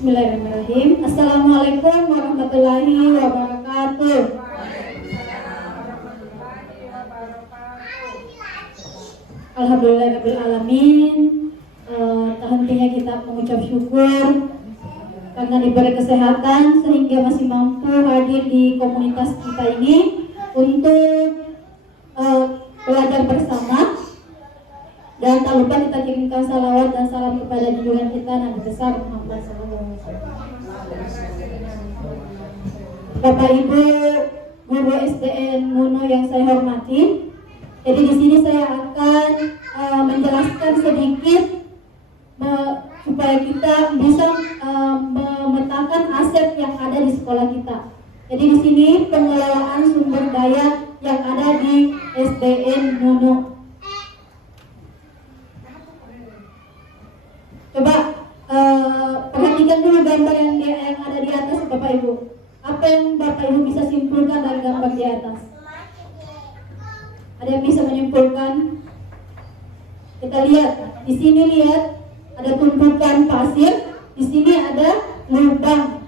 Bismillahirrahmanirrahim. Assalamualaikum warahmatullahi wabarakatuh. Alhamdulillahirabbil alamin. Hentinya kita mengucap syukur karena diberi kesehatan sehingga masih mampu hadir di komunitas kita ini untuk belajar bersama. Dan tak lupa kita kirimkan salawat dan salam kepada junjungan kita Nabi besar Muhammad SAW. Bapak Ibu guru SDN Muno yang saya hormati, jadi di sini saya akan menjelaskan sedikit supaya kita bisa memetakan aset yang ada di sekolah kita. Jadi di sini pengelolaan sumber daya yang ada di SDN Muno. Coba perhatikan dulu gambar yang ada di atas Bapak Ibu. Apa yang Bapak Ibu bisa simpulkan dari gambar di atas? Ada yang bisa menyimpulkan? Kita lihat, di sini lihat ada tumpukan pasir, di sini ada lubang.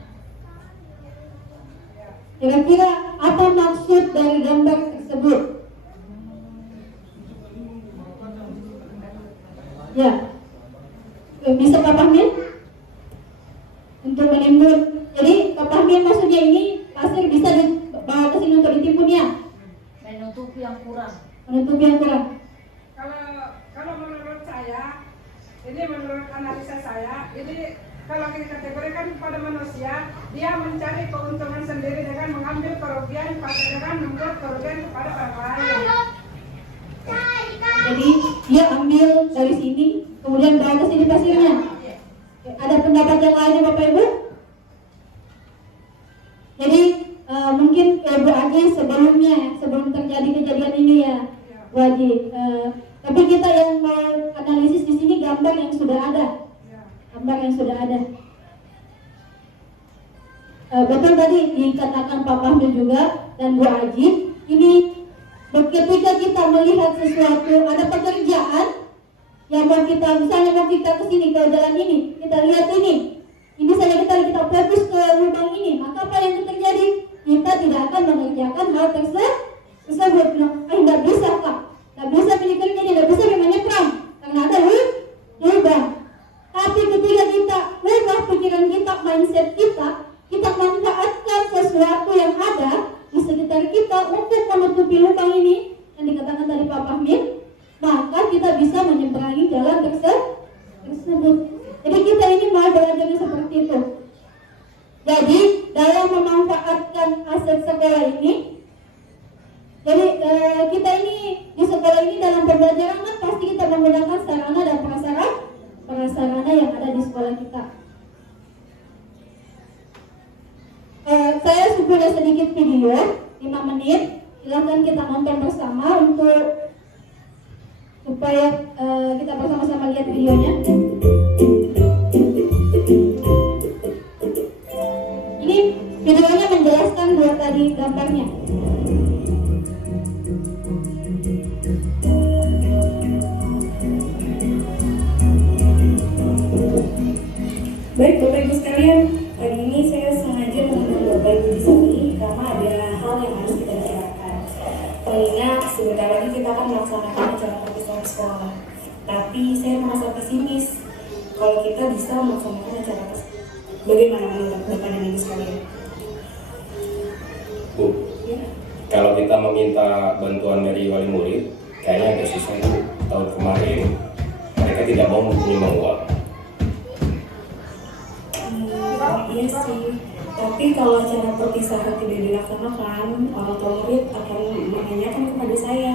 Kira-kira apa maksud dari gambar tersebut? Ya, bisa Pak Fahmin? Untuk menimbun. Jadi Pak Fahmin maksudnya ini pasir bisa dibawa ke sini untuk ditimbunnya? Menutupi yang kurang. Menutupi yang kurang. Kalau menurut saya, ini menurut analisa saya, ini kalau kita kategorikan pada manusia, dia mencari keuntungan sendiri dengan mengambil kerugian dengan membuat kerugian kepada orang lain. Jadi dia ambil dari sini, kemudian bawa ke sini pasirnya. Ada pendapat yang lain Bapak Ibu? Jadi mungkin Bu Aji sebelumnya, sebelum terjadi kejadian ini ya, Bu Aji. Tapi kita yang mau analisis di sini gambar yang sudah ada, gambar yang sudah ada. Betul tadi dikatakan Pak Fahmi juga dan Bu Aji, ini ketika kita melihat sesuatu, ada pekerjaan yang mau kita, misalnya mau kita ke sini, ke jalan ini, kita lihat ini saja kita fokus ke lubang ini, maka apa yang terjadi? Kita tidak akan mengerjakan hal tersebut. Nggak bisa Pak, nggak bisa pikirnya, nggak bisa menyeberang karena ada lubang. Tapi ketika kita ubah pikiran kita, mindset kita manfaatkan sesuatu yang ada di sekitar kita untuk menutupi lubang ini yang dikatakan tadi Pak Fahmi, maka kita bisa menyeberangi jalan tersebut. Jadi kita ini mau belajarnya seperti itu. Jadi dalam memanfaatkan aset sekolah ini, jadi kita ini di sekolah ini dalam pembelajaran kan pasti kita menggunakan sarana dan prasarana yang ada di sekolah kita. Saya punya sedikit video 5 menit, silakan kita nonton bersama untuk supaya kita bersama-sama lihat videonya. Ini videonya menjelaskan buat tadi gambarnya. Baik Bapak Ibu sekalian, hari ini saya sengaja mengundang Bapak Ibu di sini karena ada hal yang harus kita bicarakan. Mengingat sebentar lagi kita akan melaksanakan acara perpisahan sekolah. Tapi saya merasa pesimis kalau kita bisa melaksanakan acara tersebut. Bagaimana menurut Bapak dan Ibu sekalian? Bu, Ya. kalau kita meminta bantuan dari wali murid, kayaknya agak susah Bu. Tahun kemarin mereka tidak mau menyumbang uang. Iya sih, tapi kalau acara perpisahan tidak dilaksanakan, orang tua murid akan menanyakan kepada saya.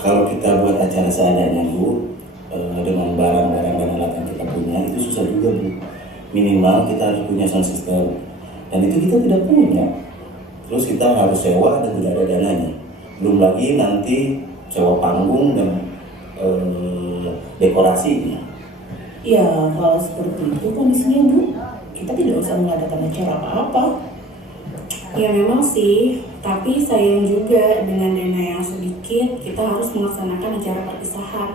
Kalau kita buat acara seadanya Bu, dengan barang-barang dan alat yang kita punya, itu susah juga Bu. Minimal kita harus punya sound system, dan itu kita tidak punya. Terus kita harus sewa dan tidak ada dananya. Belum lagi nanti sewa panggung dan dekorasinya. Ya, kalau seperti itu kondisinya Bu, kita tidak usah mengadakan acara apa-apa. Ya memang sih, tapi sayang juga dengan dana yang sedikit, kita harus melaksanakan acara perpisahan.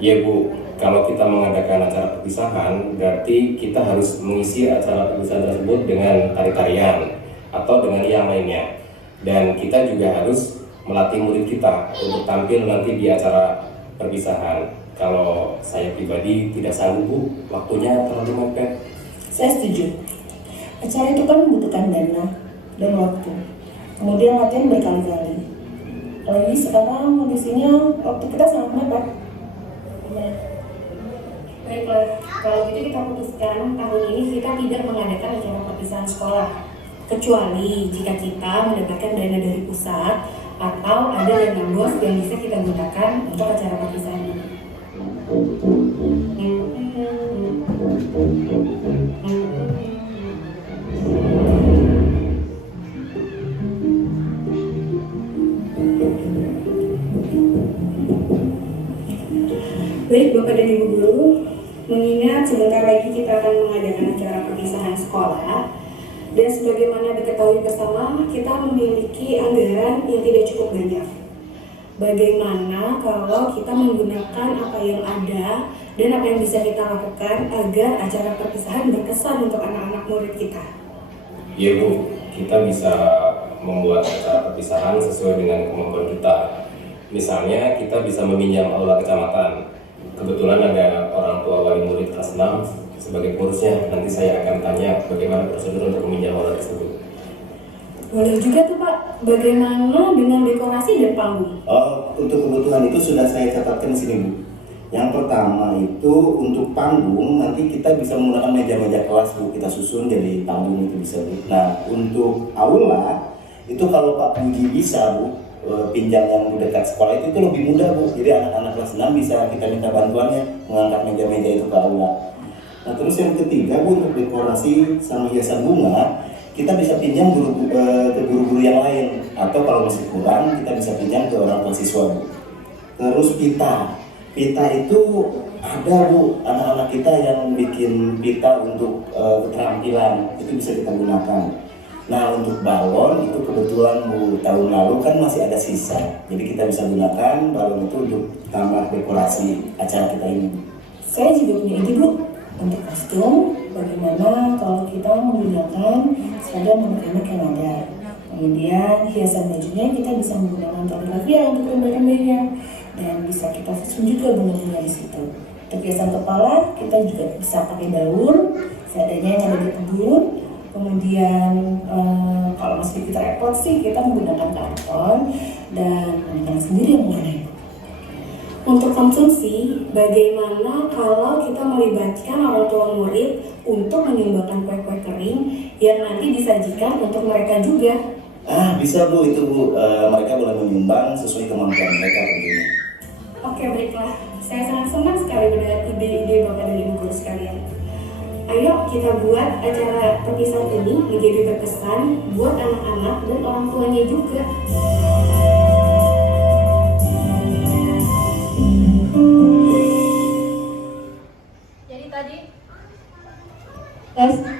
Iya Bu, Kalau kita mengadakan acara perpisahan, berarti kita harus mengisi acara perpisahan tersebut dengan tari-tarian atau dengan yang lainnya. Dan kita juga harus melatih murid kita untuk tampil nanti di acara perpisahan. Kalau saya pribadi tidak sanggup Bu, waktunya terlalu mepet. Saya setuju. Acara itu kan membutuhkan dana dan waktu. Kemudian latihan berkali-kali. Lagi sekarang kondisinya waktu kita sangat mepet. Baiklah, kalau gitu kita putuskan tahun ini kita tidak mengadakan acara perpisahan sekolah, kecuali jika kita mendapatkan dana dari pusat atau ada dana BOS yang bisa kita gunakan untuk acara perpisahan ini. Baik Bapak dan Ibu Guru, mengingat sebentar lagi kita akan mengadakan acara perpisahan sekolah, dan sebagaimana diketahui bersama, kita memiliki anggaran yang tidak cukup banyak. Bagaimana kalau kita menggunakan apa yang ada dan apa yang bisa kita lakukan agar acara perpisahan berkesan untuk anak-anak murid kita? Iya Bu, kita bisa membuat acara perpisahan sesuai dengan kemampuan kita. Misalnya kita bisa meminjam aula kecamatan. Kebetulan ada orang tua wali murid kelas 6 sebagai pengurusnya. Nanti saya akan tanya bagaimana prosedur untuk meminjam aula tersebut. Boleh juga tuh Pak, bagaimana dengan dekorasi dan panggung? Oh, untuk kebutuhan itu sudah saya catatkan di sini Bu. Yang pertama itu untuk panggung, nanti kita bisa menggunakan meja-meja kelas Bu, kita susun jadi panggung itu bisa Bu. Nah, untuk aula itu kalau Pak Puji bisa Bu, pinjam yang dekat sekolah itu lebih mudah Bu. Jadi anak-anak kelas 6 bisa kita minta bantuannya mengangkat meja-meja itu ke aula. Nah, terus yang ketiga Bu, untuk dekorasi sama hiasan bunga, kita bisa pinjam ke guru-guru yang lain, atau kalau masih kurang kita bisa pinjam ke orang tua siswa Bu. Terus pita itu ada Bu, anak-anak kita yang bikin pita untuk keterampilan, itu bisa kita gunakan. Nah, untuk balon itu kebetulan Bu, tahun lalu kan masih ada sisa, jadi kita bisa gunakan balon itu untuk tambah dekorasi acara kita ini. Saya juga punya ide Bu, untuk kostum, bagaimana kalau kita menggunakan seragam anak-anak yang ada. Kemudian hiasan bajunya kita bisa menggunakan tali rafia untuk gambar-gambarnya, dan bisa kita susun juga bunga-bunga di situ. Untuk hiasan kepala kita juga bisa pakai daun, seadanya yang ada di kebun. Kemudian kalau masih kita repot sih kita menggunakan karton dan anak-anak sendiri yang mengenai. Untuk konsumsi, bagaimana kalau kita melibatkan orang tua murid untuk menyumbangkan kue-kue kering yang nanti disajikan untuk mereka juga? Bisa Bu, itu Bu, mereka boleh menyumbang sesuai kemampuan mereka tentunya. Oke, baiklah. Saya sangat senang sekali mendengar ide-ide Bapak dan Ibu guru sekalian. Ayo kita buat acara perpisahan ini menjadi berkesan buat anak-anak dan orang tuanya juga.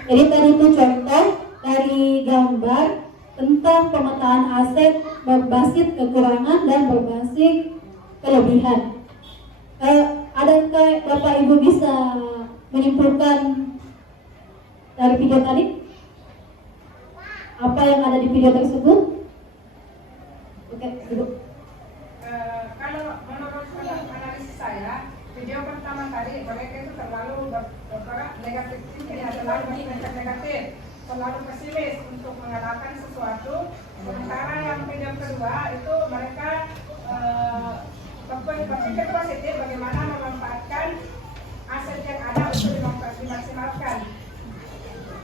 Jadi tadi itu contoh dari gambar tentang pemetaan aset berbasis kekurangan dan berbasis kelebihan. Adakah Bapak Ibu bisa menyimpulkan dari video tadi? Apa yang ada di video tersebut? Oke, Ibu. Kalau menurut analisis saya, video pertama tadi mereka itu terlalu negatif, terlalu pesimis untuk mengatakan sesuatu. Sementara yang video kedua itu mereka berpikir positif bagaimana memanfaatkan aset yang ada untuk dimaksimalkan.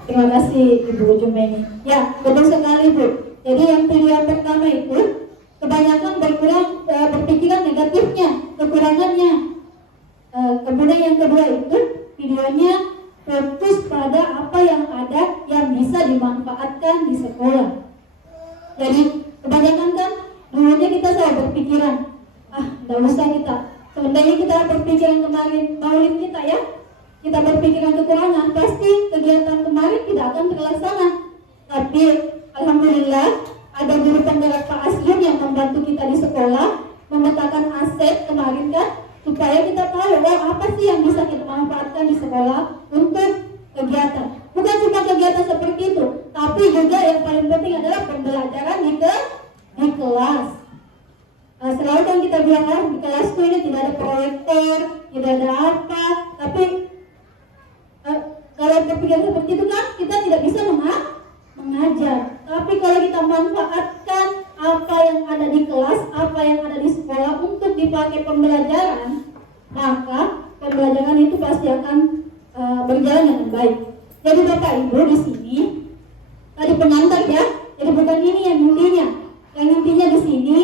Terima kasih Ibu Jumeni. Ya, betul sekali Bu. Jadi yang pilihan pertama itu kebanyakan berpikiran negatifnya, kekurangannya. Kemudian yang kedua itu videonya fokus pada apa yang ada yang bisa dimanfaatkan di sekolah. Jadi kebanyakan kan dulunya kita selalu berpikiran, nggak usah kita. Sebenarnya kita berpikiran kemarin maulid kita ya, kita berpikiran kekurangan, pasti kegiatan kemarin tidak akan terlaksana. Tapi alhamdulillah ada guru penggerak Pak Asrun yang membantu kita di sekolah memetakan aset kemarin kan, supaya kita tahu apa sih sekolah untuk kegiatan. Bukan cuma kegiatan seperti itu, tapi juga yang paling penting adalah pembelajaran di kelas. Selalu kan kita bilang di kelas itu ini tidak ada proyektor, tidak ada apa, tapi kalau berpikir seperti itu kan kita tidak bisa mengajar. Tapi kalau kita manfaatkan apa yang ada di kelas, apa yang ada di sekolah untuk dipakai pembelajaran, maka pembelajaran itu pasti akan berjalan dengan baik. Jadi Bapak Ibu di sini tadi pengantar ya, jadi bukan ini yang intinya. Yang intinya di sini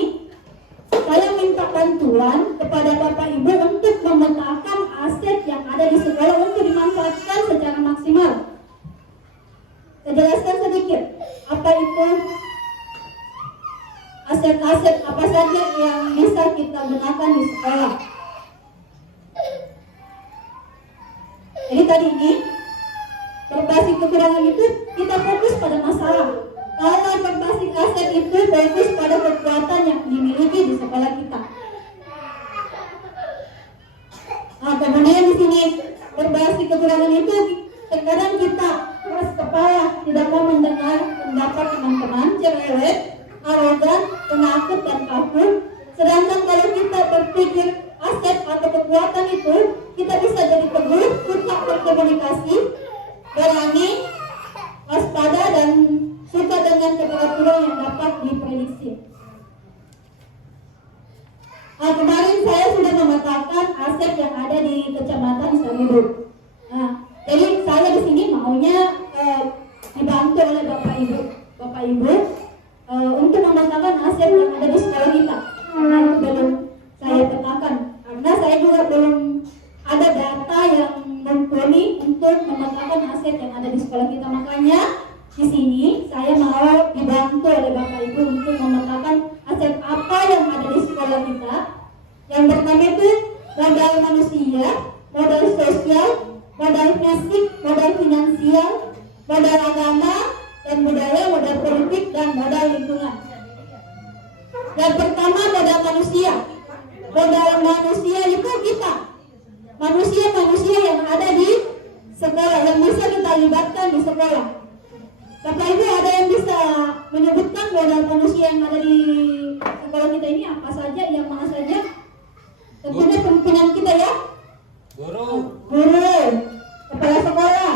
saya minta bantuan kepada Bapak Ibu untuk memetakan aset yang ada di sekolah untuk dimanfaatkan secara maksimal. Saya jelaskan sedikit apa itu aset-aset apa saja yang bisa kita gunakan di sekolah. Jadi tadi ini berbasis kekurangan itu kita fokus pada masalah. Kalau berbasis aset itu fokus pada kekuatan yang dimiliki di sekolah kita. Nah, kemudian di sini berbasis kekurangan itu terkadang kita keras kepala, tidak mau mendengar pendapat teman-teman, cerewet, arogan, penakut dan kaku. Sedangkan kalau kita berpikir aset atau kekuatan itu, kita bisa jadi teguh, suka berkomunikasi, berani, waspada dan suka dengan keteraturan yang dapat diprediksi. Nah, kemarin saya sudah memetakan aset yang ada di Kecamatan Saribu. Nah, jadi saya di sini maunya dibantu oleh Bapak Ibu untuk memetakan aset yang ada di sekolah kita. Karena itu belum saya petakan, karena saya juga belum ada data yang mumpuni untuk memetakan aset yang ada di sekolah kita. Makanya di sini saya mau dibantu oleh Bapak Ibu untuk memetakan aset apa yang ada di sekolah kita. Yang pertama itu modal manusia, modal sosial, modal fisik, modal finansial, modal agama dan budaya, modal politik dan modal lingkungan. Yang pertama modal manusia. Modal manusia itu kita. Manusia yang ada di sekolah, yang bisa kita libatkan di sekolah. Bapak Ibu ada yang bisa menyebutkan modal manusia yang ada di sekolah kita ini apa saja, yang mana saja? Tentunya pimpinan kita ya. Guru, kepala sekolah.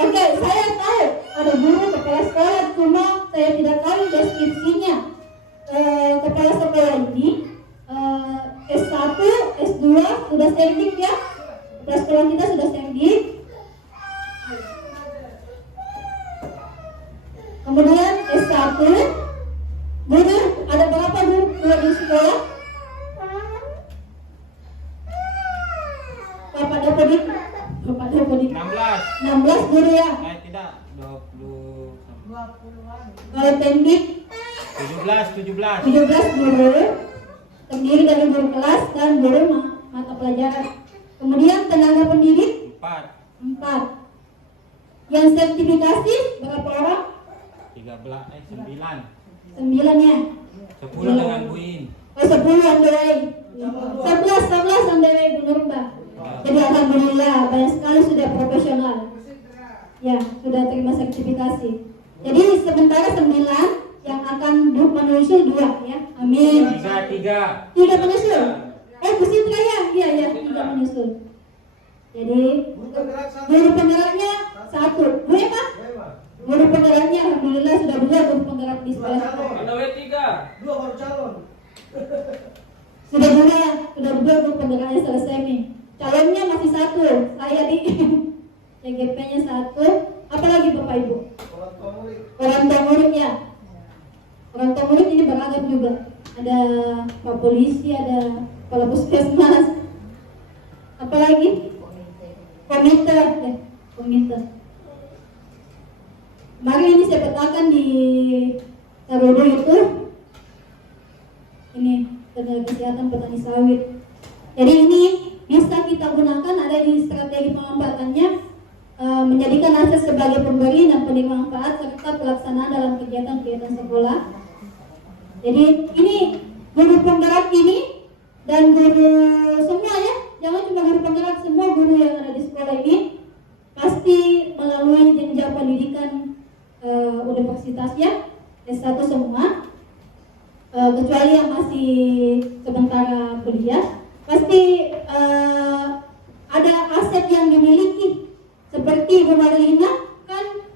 Oke, saya tahu ada guru, kepala sekolah, cuma saya tidak tahu deskripsinya. Kepala sekolah ini S1, S2 sudah serdik ya. Kepala sekolah kita sudah serdik. Kemudian S1, guru ada berapa guru di sekolah? Bapak Dapodik 16 guru ya. Tidak, 20. Kalau teknik 17 guru, terdiri dari guru kelas dan guru mata pelajaran. Kemudian tenaga pendidik 4. Yang sertifikasi berapa orang? 9 ya. 10 dengan buin. 10 on the way. 11 on the way Bu Nurba. Jadi alhamdulillah banyak sekali sudah profesional. Ya, sudah terima sertifikasi. Jadi sementara 9 yang akan menyusul 2 ya. Amin. 3 menyusul. Bu Sitra ya? Iya, 3 menyusul. Jadi guru penggeraknya 1. Bu Eva? Guru penggeraknya alhamdulillah sudah 2 guru penggerak di sekolah. Ada 3. 2 baru calon. Sudah 2 guru penggeraknya selesai nih. Calonnya masih 1. Saya di TGP-nya 1. Apalagi Bapak Ibu? Orang tua murid ya. Orang tua murid ini beragam juga. Ada Pak Polisi, ada Kepala Puskesmas. Apalagi? Komite. Mari ini saya petakan di Sarodo itu. Ini tenaga kesehatan petani sawit. Jadi ini bisa kita gunakan, ada di strategi pemanfaatannya, menjadikan aset sebagai pemberi dan penerima manfaat serta pelaksanaan dalam kegiatan-kegiatan sekolah. Jadi ini guru penggerak ini dan guru semua ya, jangan cuma guru penggerak, semua guru yang ada di sekolah ini pasti melalui jenjang pendidikan universitas ya, S1 semua, kecuali yang masih sementara kuliah, pasti ada aset yang dimiliki. Seperti Bu Marlina kan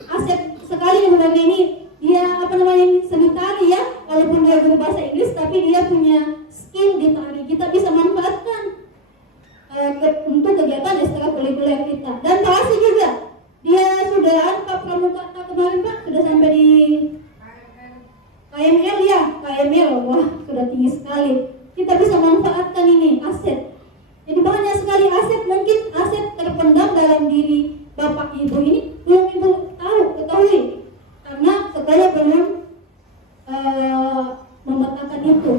aset sekali Bu Marlina ini, dia seni tari ya, walaupun dia guru bahasa Inggris tapi dia punya skill di tari, kita bisa manfaatkan untuk kegiatan ekstrakurikuler kita. Dan Pak Asi juga, dia sudah Pak Pramuka kemarin Pak, sudah sampai di KML ya, KML, wah sudah tinggi sekali. Kita bisa manfaatkan ini aset. Jadi banyak sekali aset, mungkin aset terpendam dalam diri Bapak Ibu ini belum Ibu ketahui karena sekolah belum memetakan itu.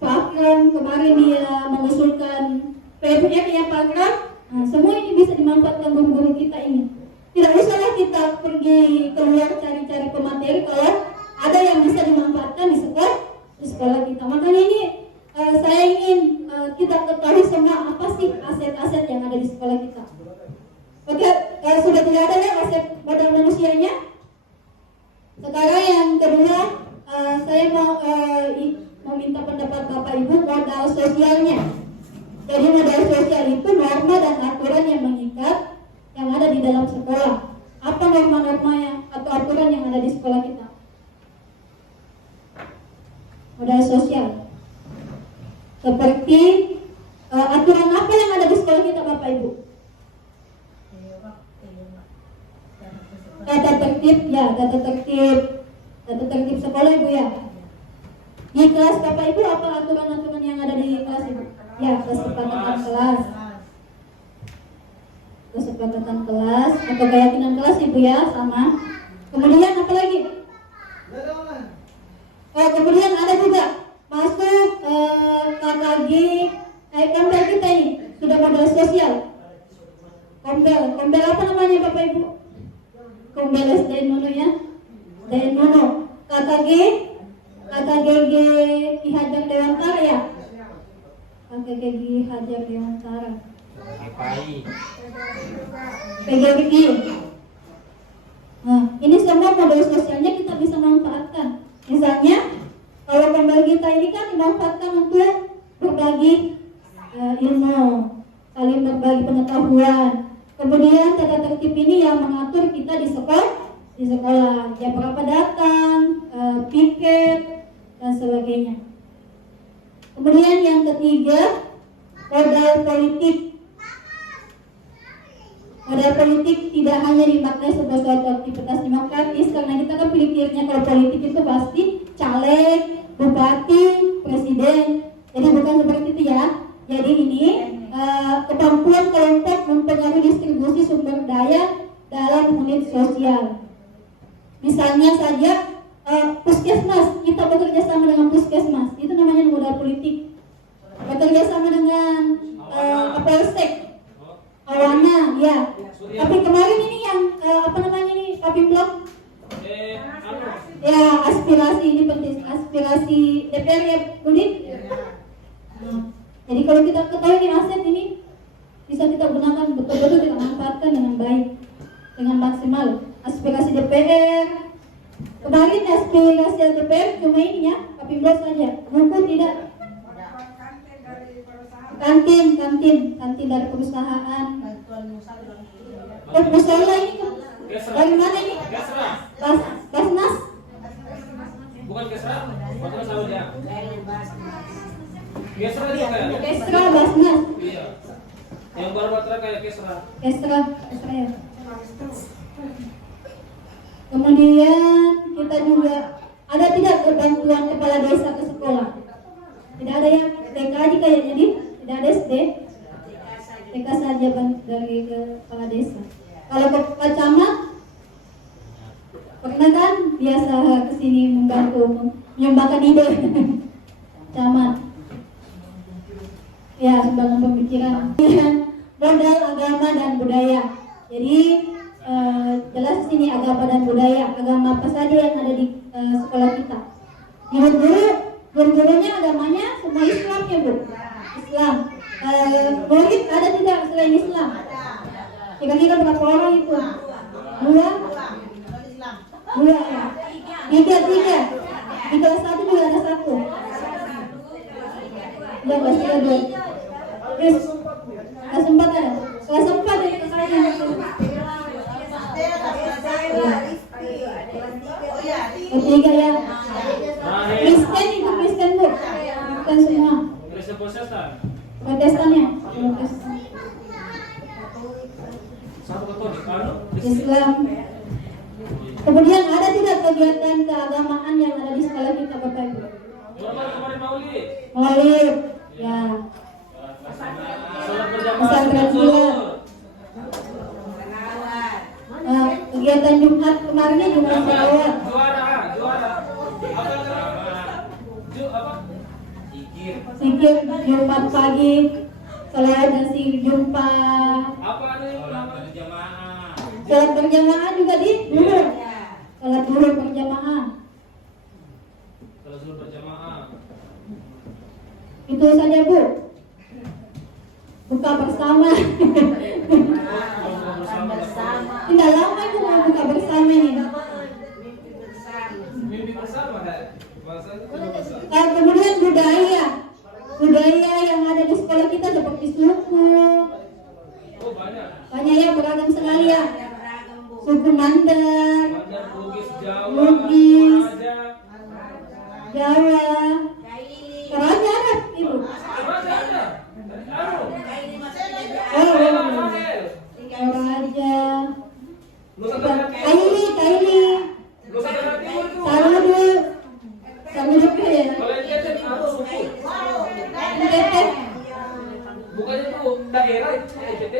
Pak Akram kemarin dia mengusulkan PFF ya Pak Akram, nah, semua ini bisa dimanfaatkan guru-guru kita ini. Tidak usahlah kita pergi keluar cari-cari pemateri kalau ada yang bisa dimanfaatkan di sekolah kita. Makanya ini saya ingin kita ketahui semua apa sih aset-aset yang ada di sekolah kita. Oke, sudah tidak ada ya aset modal manusianya. Sekarang yang kedua, saya mau meminta pendapat Bapak Ibu modal sosialnya. Jadi modal sosial itu norma dan aturan yang mengikat yang ada di dalam sekolah. Apa norma-normanya atau aturan yang ada di sekolah kita? Modal sosial. Seperti aturan apa yang ada di sekolah kita Bapak Ibu? Tata tertib ya, tata tertib sekolah Ibu ya. Di kelas Bapak Ibu apa aturan-aturan yang ada di kelas Ibu? Ya, kesepakatan kelas. Kesepakatan kelas atau keyakinan kelas Ibu ya, sama. Kemudian apa lagi? Kemudian ada juga masuk KKG, Kompel kita ini sudah modal sosial. Kompel apa namanya Bapak Ibu? Kompel SDN Nono ya, SDN Nono. KKGG Ki Hajar Dewantara ya. KKGG Ki Hajar Dewantara. PGRI. Nah, ini semua modal sosialnya kita bisa manfaatkan. Misalnya, kalau Kompel kita ini kan dimanfaatkan untuk berbagi ilmu, saling berbagi pengetahuan. Kemudian tata tertib ini yang mengatur kita di sekolah, jam berapa datang, piket dan sebagainya. Kemudian yang ketiga, modal politik. Modal politik tidak hanya dimaknai sebagai suatu aktivitas demokratis, karena kita kan pikirnya kalau politik itu pasti caleg, bupati, presiden. Jadi bukan seperti itu ya. Jadi ini kemampuan kelompok mempengaruhi distribusi sumber daya dalam unit sosial. Misalnya saja puskesmas, kita bekerja sama dengan puskesmas, itu namanya modal politik. Bekerja sama dengan Kapolsek, Awana, ya. Tapi kemarin ini yang Kapim Blok, ya aspirasi ini penting, aspirasi DPR ya, Budit. Jadi kalau kita ketahui ini aset ini bisa kita gunakan betul-betul, kita manfaatkan dengan baik, dengan maksimal. Aspirasi DPR, kemarin aspirasi DPR cuma ini ya, Kapim Blok saja, buku tidak. Kantin dari perusahaan. Musola ini dari mana ini? Basnas. Bukan Kesra, Basnas sama dia. Kesra dia kayak. Kesra Basnas. Iya. Yang baru batra kayak Kesra. Kesra ya. Kemudian kita juga ada tidak bantuan kepala desa ke sekolah? Tidak ada ya, TK aja kayaknya di. Tidak ada SD, TK saja dari kepala desa. Kalau ke Pak Camat, pernah kan biasa kesini membantu menyumbangkan ide. Camat, ya sumbangan pemikiran. Modal agama dan budaya. Jadi jelas sini agama dan budaya. Agama apa saja yang ada di sekolah kita. Guru-guru Guru-gurunya agamanya semua Islam ya Bu? Islam. Murid ada tidak selain Islam? Kira-kira berapa orang itu? Dua ya. Tiga. Di kelas 1 juga ada 1. Udah kelas 3 dua. Terus kelas 4 ada. Kelas 4 ya kelasnya. Ketiga ya. Kristen itu Kristen Bu. Kristen semua. Kristen Protestan. Protestan ya. Protestan. Satu Katolik, anu? Islam. Kemudian ada tidak kegiatan keagamaan yang ada di sekolah kita Bapak Ibu? Kemarin Maulid. Maulid, ya. Salat berjamaah Pesantren zuhur. Kegiatan Jumat kemarinnya Jumat Salawat. Juara. Apa? Zikir Jumat pagi, salawat dan jumpa. Apa anu nama berjamaah? Salat berjamaah juga di duhur. Salat duhur berjamaah. Kalau suruh berjamaah. Itu saja Bu. Buka bersama. Tidak lama itu mau buka bersama ini. Mimpi bersama dah. Kemudian budaya yang ada di sekolah kita seperti suku. Oh banyak. Banyak ya, beragam sekali ya. Suku Mandar, Bandar, Bugis, Jawa, Bugis, Toraja. Jawa, Toraja ada Ibu. Toraja ada. Anu. Toraja, Nusa Tenggara Timur. Kaili, Nusa Tenggara Timur itu. Saludu ya. Kalau NTT anu suku. NTT. Bukannya itu daerah itu NTT.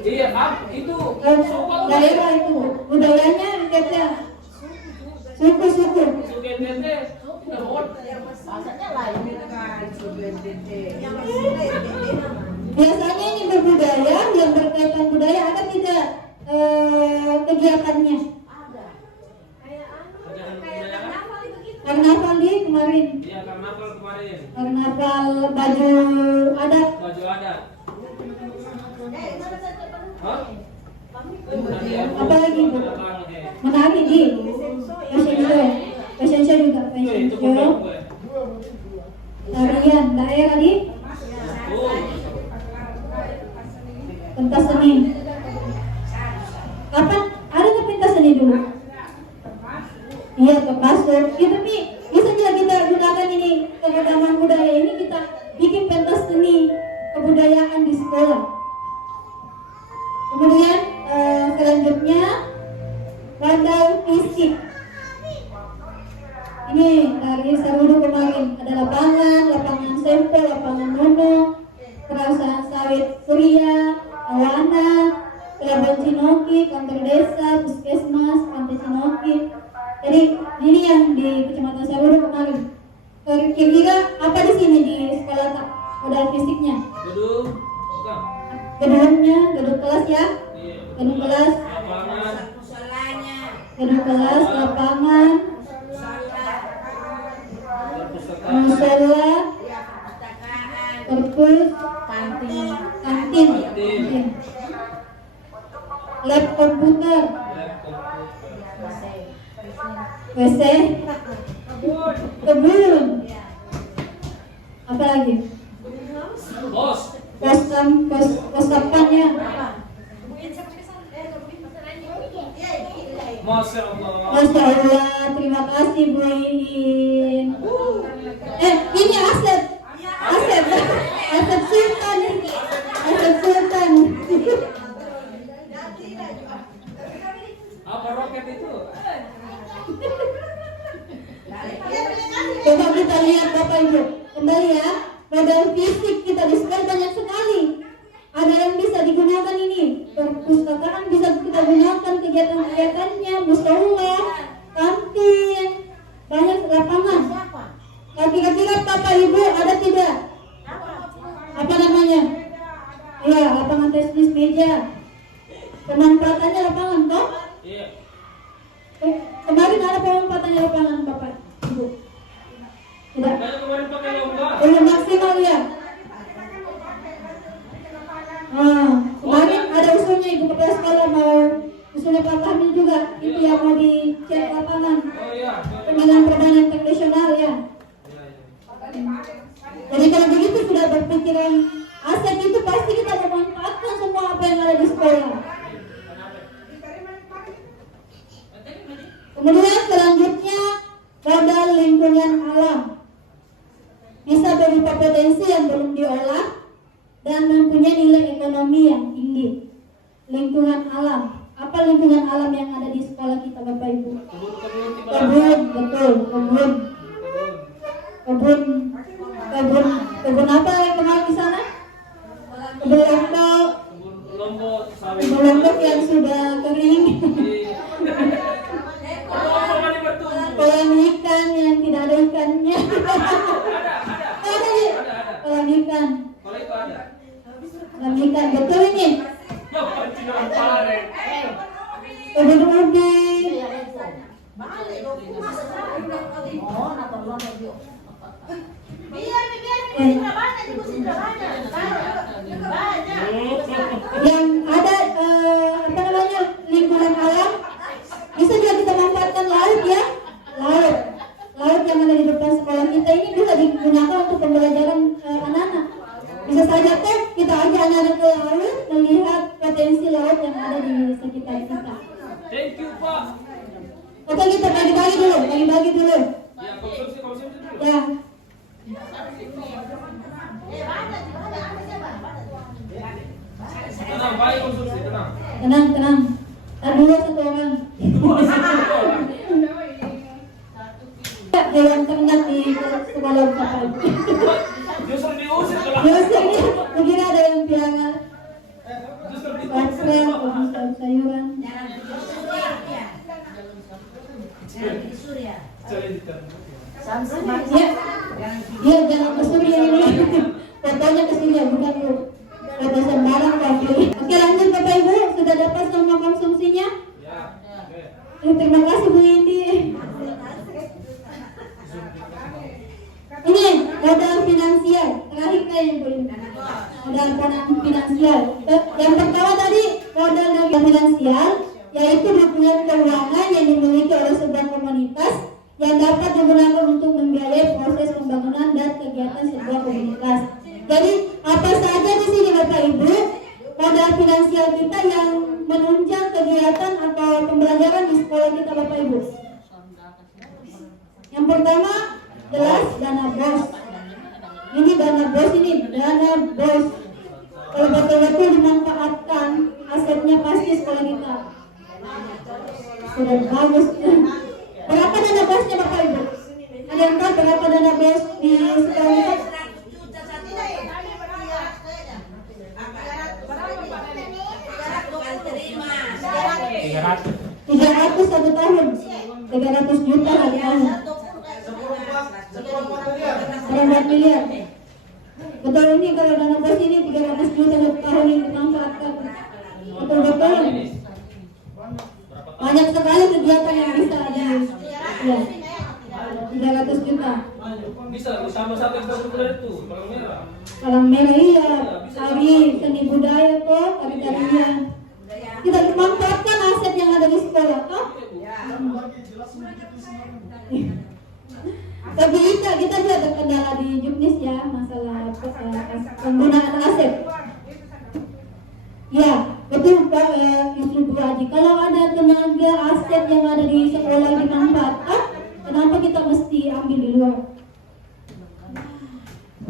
Iya, itu suku Daerah itu budayanya NTT. Suku. suku NTT. Nomor. Biasanya ini berbudaya, yang berkaitan budaya ada tidak kegiatannya? Karnaval di kemarin. Iya, karnaval kemarin. Karnaval baju adat. Baju adat. Hah? Apa lagi Bu? Menari di fashion show juga fashion Itu show. Tarian daerah di pentas seni. Kapan ada nggak pentas seni dulu? Iya, Kepasur. Ya, tapi bisa juga kita gunakan ini keagamaan budaya ini, kita bikin pentas seni kebudayaan di sekolah. Kemudian selanjutnya bandar fisik. Ini dari Sarudu kemarin ada lapangan sampel, lapangan mono, perusahaan sawit Surya, Awana, Pelabuhan Cinoki, kantor desa, puskesmas, pantai Cinoki. Jadi ini yang di Kecamatan Sarudu kemarin. Kira-kira apa di sini di sekolah modal fisiknya? Gedung. Bukan. Gedungnya, gedung kelas ya? Iya. Gedung kelas, Lapangan. gedung kelas, lapangan, musola, perpus, kantin, iya. Lab komputer, WC, kebun, apa lagi? Bos. Pos kapannya? Masya Allah. Masya Allah, terima kasih Bu Iin. Ini Asep Sultan. Apa roket itu? Coba kita lihat Bapak Ibu, kembali ya, modal fisik kita di sekolah banyak sekali. Ada yang bisa digunakan ini, perpustakaan bisa kita gunakan kegiatan-kegiatannya, musola, kantin, banyak lapangan. Kira-kira Bapak Ibu ada tidak? Apa namanya? Ya, lapangan tenis meja. Pemanfaatannya lapangan toh? Iya. Kemarin ada pemanfaatannya lapangan Bapak Ibu? Tidak? Kayak kemarin pakai lomba. Belum maksimal ya? Kemarin ada usulnya Ibu Kepala Sekolah mau usulnya Pak Kamil juga itu yang mau dicek lapangan Oh iya. pemilihan permainan tradisional ya. Jadi kalau begitu sudah berpikiran aset itu pasti kita memanfaatkan semua apa yang ada di sekolah. Kemudian selanjutnya modal lingkungan alam bisa berupa potensi yang belum diolah dan mempunyai nilai ekonomi yang tinggi. Lingkungan alam, apa lingkungan alam yang ada di sekolah kita Bapak Ibu? Kebun, betul, kebun apa yang kemarin di sana? Kebun lombok yang sudah kering. Kolam ikan yang tidak ada ikannya. Kolam ikan. Kolam ikan, betul ini. Kebun ubi. Yang ada apa namanya lingkungan alam bisa juga kita manfaatkan laut ya. Laut yang ada di depan sekolah kita ini bisa digunakan untuk pembelajaran anak-anak. Bisa saja kita ajak anak-anak ke laut melihat potensi laut yang ada di sekitar kita. Thank you Pak. Oke, kita bagi-bagi dulu. Ya, konsumsi dulu. Ya. Tenang, baik konsumsi, tenang. Tenang. Dua satu orang. Hewan ternak di sekolah Bapak Ibu. Justru diusir kalau. Biasanya mungkin ada yang piara Justru bakrel atau sayuran. Ya, jangan ke surya ini. Fotonya ke surya, bukan Bu. Foto sembarang tapi. Oke, lanjut Bapak Ibu, sudah dapat semua konsumsinya? Ya. Terima kasih Bu Indi. Ini modal finansial, terakhir kayaknya Bu Indi. Modal finansial. Yang pertama tadi modal dari finansial, yaitu dukungan keuangan yang dimiliki oleh sebuah komunitas yang dapat digunakan untuk membiayai proses pembangunan dan kegiatan sebuah komunitas. Jadi apa saja di sini Bapak Ibu modal finansial kita yang menunjang kegiatan atau pembelajaran di sekolah kita Bapak Ibu. Yang pertama jelas dana BOS. Ini dana BOS Kalau betul-betul dimanfaatkan asetnya pasti sekolah kita sudah bagus. Berapa dana BOS-nya Bapak Ibu? Ada yang tahu berapa dana BOS di sekolah kita? 300 satu tahun, 300 juta satu tahun, 4 miliar. Betul ini kalau dana BOS ini 300 juta satu tahun yang dimanfaatkan. Betul-betul banyak sekali kegiatan yang bisa ada. Ya, 300 juta. Bisa sama satu yang itu, Palang merah iya, tari seni budaya toh, tari-tarian. Kita manfaatkan aset yang ada di sekolah toh. Tapi kita juga terkendala di Juknis ya masalah penggunaan aset. Ya, betul Pak Instruktur Haji. Kalau ada tenaga aset yang ada di sekolah dimanfaatkan, kenapa kita mesti ambil di luar?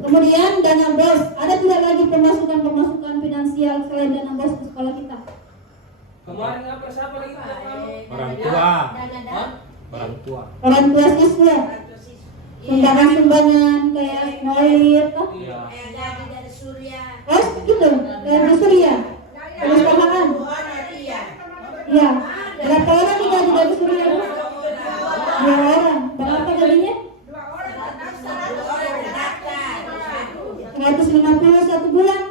Kemudian dana BOS, ada tidak lagi pemasukan finansial selain dana BOS di sekolah kita? Kemarin apa siapa lagi? Orang tua. Orang tua siswa. Sumbangan kayak Maulid toh? Iya. Oh, gitu. Dari Surya. Perusahaan. Iya. Berapa orang tinggal di dari Surya? 2 orang. Berapa gajinya? 150 satu bulan.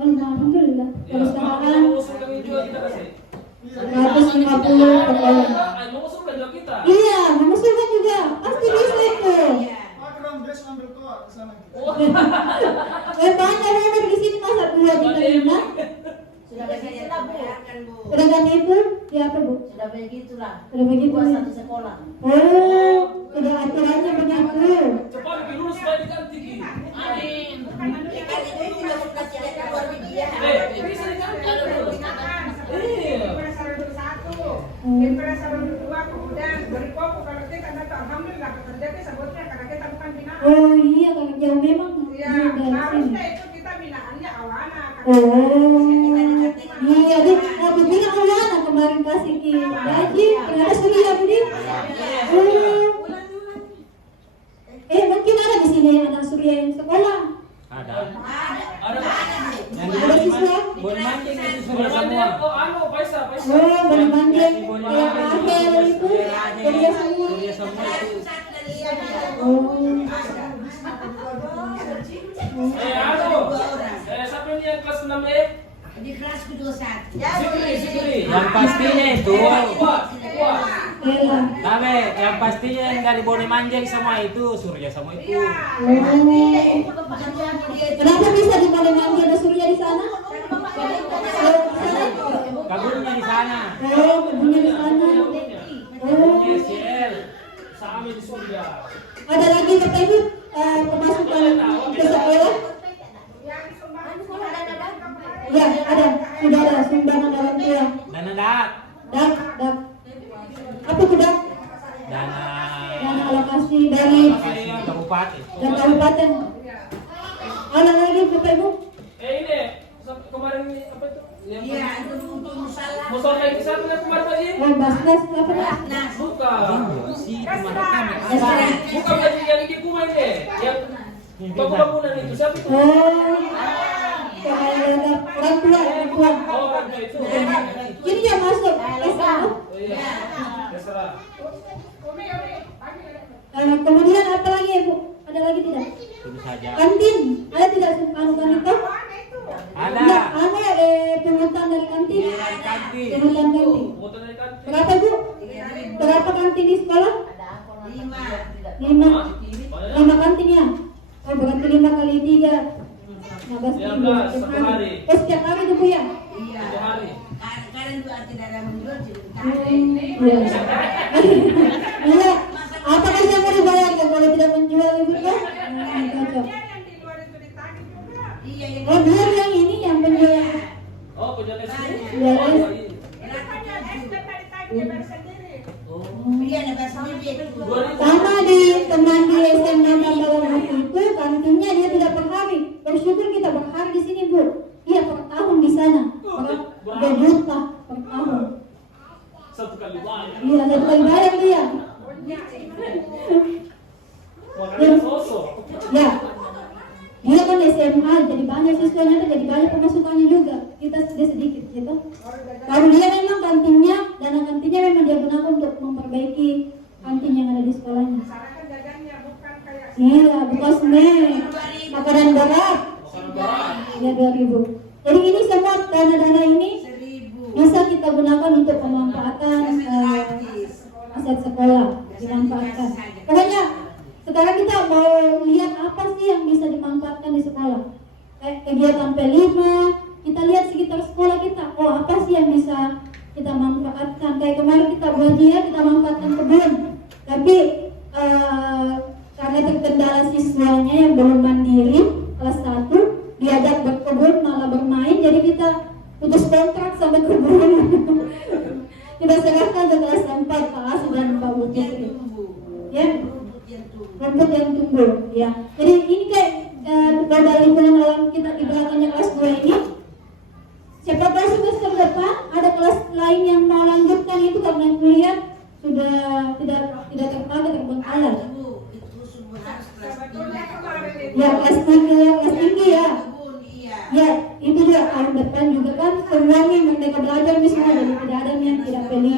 Oh, alhamdulillah. Perusahaan 150 per orang. Banyak nomor di sini masa 2 diterima. Sudah begitu lah, Bu. Udah ganti itu? Ya apa Bu? Sudah begitu lah. Udah begitu. Buat satu sekolah. Oh, udah aturannya begitu. Cepat bikin lulus supaya diganti. Amin. Bisa diganti. Impres salon 2 kemudian beri pokok kalau kita kata alhamdulillah kerja kita sebutnya karena kita bukan binaan. Oh iya, kalau jauh memang. Iya, harusnya itu kita binaannya awana. Oh, iya deh. Aku bilang awana kemarin kasih ki gaji, ternyata Surya Budi. Oh, mungkin ada di sini anak Surya yang sekolah. Ada. Ada siswa. Boleh mancing itu sudah semua. Oh, anu, Faisal. Oh, berbanding yang akhir itu kuliah semua. Kuliah semua itu. Oh, Anu. Siapa ini yang kelas 6 ya? Di kelas kedua saat. Sikri. Yang pastinya itu, Kuat. Ella. tapi yang pastinya yang dari Bone Manjeng semua itu Surya semua itu. Kenapa bisa di Malenganti ada Surya di sana? Kagumnya di sana. Oh, kebunnya di sana. Kagumnya CL. Sama di Surya. Ada lagi Bapak Ibu pemasukan ke sekolah? Ya, ada. Sudah ada sumbangan orang tua. Dana dak. Dak. Apa itu dak? Dana Dana alokasi dari kabupaten. dan kabupaten. Ada lagi Bapak Ibu? Ini kemarin ini apa itu? Iya, untuk musalah. Musola yang bisa punya kemarin tadi? Oh, Basnas apa dak? Bukan. Si cuma kami. Bukan yang di rumah ini. Yang bangunan itu siapa itu? Oh, ada orang tua. Oh, itu. Ini yang masuk SMA. Oh iya. Terserah. Kemudian apa lagi Bu? Ada lagi tidak? Itu saja. Kantin, ada tidak anukan itu? Ada. Enggak, ada pungutan dari kantin. Kantin. Pungutan kantin. Foto dari kantin. Berapa Bu? Berapa kantin di sekolah? 5 kantin ya? Oh, berarti 5 kali 3. 15 satu hari. Oh, setiap hari itu Bu ya? Satu hari. Iya. Apakah yang mau dibayarkan kalau tidak menjual Ibu kan? Cocok. Oh, biar yang ini yang penjual. Oh, penjual es krim. Iya, Oh, es. ini. Sama di teman di SMA Tambalan itu kantinnya dia tidak per hari. Bersyukur kita per hari di sini Bu. Iya per tahun di sana. 2 juta per tahun. Satu kali bayar. Iya, satu kali bayar dia. Makanya sosok. Ya, dia kan SMA, jadi banyak siswanya, jadi banyak pemasukannya juga. Kita sedikit, gitu. Kalau dia memang kantinnya, dana kantinnya memang dia gunakan untuk memperbaiki kantin yang ada di sekolahnya. Misalkan jaganya bukan kayak Iya, bukan makanan berat. Ya 2.000. Jadi ini semua dana-dana ini bisa kita gunakan untuk pemanfaatan aset sekolah, dimanfaatkan. Pokoknya sekarang kita mau lihat apa sih yang bisa dimanfaatkan di sekolah. Kayak kegiatan P5, kita lihat sekitar sekolah kita. Oh, apa sih yang bisa kita manfaatkan? Kayak kemarin kita belajar, kita manfaatkan kebun. Tapi karena terkendala siswanya yang belum mandiri kelas 1, diajak berkebun malah bermain, jadi kita putus kontrak sama kebun. Kita serahkan ke kelas 4 Pak As dan Pak Putri. Ya, rumput yang tumbuh. Ya, jadi ini kayak modal lingkungan alam kita di belakangnya kelas 2 ini. Siapa tahu semester depan ada kelas lain yang mau lanjutkan itu karena kuliah sudah tidak terpakai terbengkalai. Ya, kelas tinggi ya. Ya, itu juga tahun depan juga kan semuanya mereka belajar semua, jadi tidak ada yang tidak P5.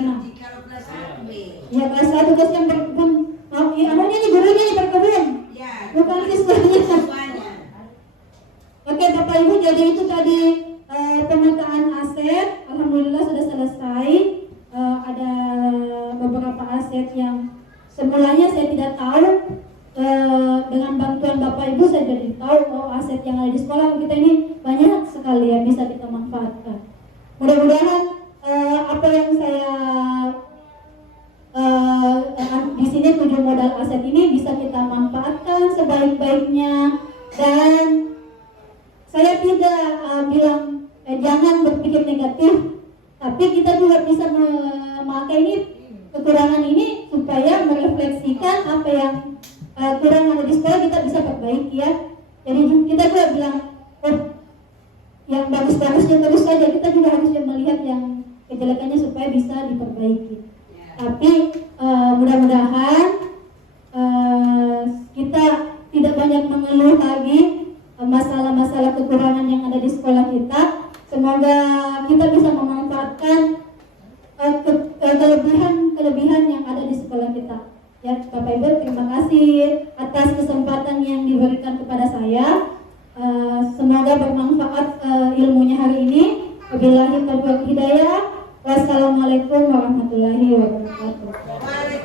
Ya, kelas 1 kelas yang berkebun. Anunya nih gurunya nih berkebun. Bukan siswanya. Oke Bapak Ibu, jadi itu tadi pemetaan aset. Alhamdulillah sudah selesai. Ada beberapa aset yang semulanya saya tidak tahu dengan bantuan Bapak Ibu saya jadi tahu aset yang ada di sekolah kita ini banyak sekali yang bisa kita manfaatkan. Mudah-mudahan apa yang saya di sini 7 modal aset ini bisa kita manfaatkan sebaik-baiknya, dan saya tidak bilang jangan berpikir negatif, tapi kita juga bisa memakai ini kekurangan ini supaya merefleksikan apa yang kurang ada di sekolah kita bisa perbaiki ya. Jadi kita juga bilang yang bagus-bagusnya terus saja, kita juga harus melihat yang kejelekannya supaya bisa diperbaiki. Tapi mudah-mudahan kita tidak banyak mengeluh lagi masalah-masalah kekurangan yang ada di sekolah kita. Semoga kita bisa memanfaatkan kelebihan yang ada di sekolah kita. Ya, Bapak Ibu, terima kasih atas kesempatan yang diberikan kepada saya. Semoga bermanfaat ilmunya hari ini. Wabillahi taufiq hidayah. Wassalamualaikum warahmatullahi wabarakatuh.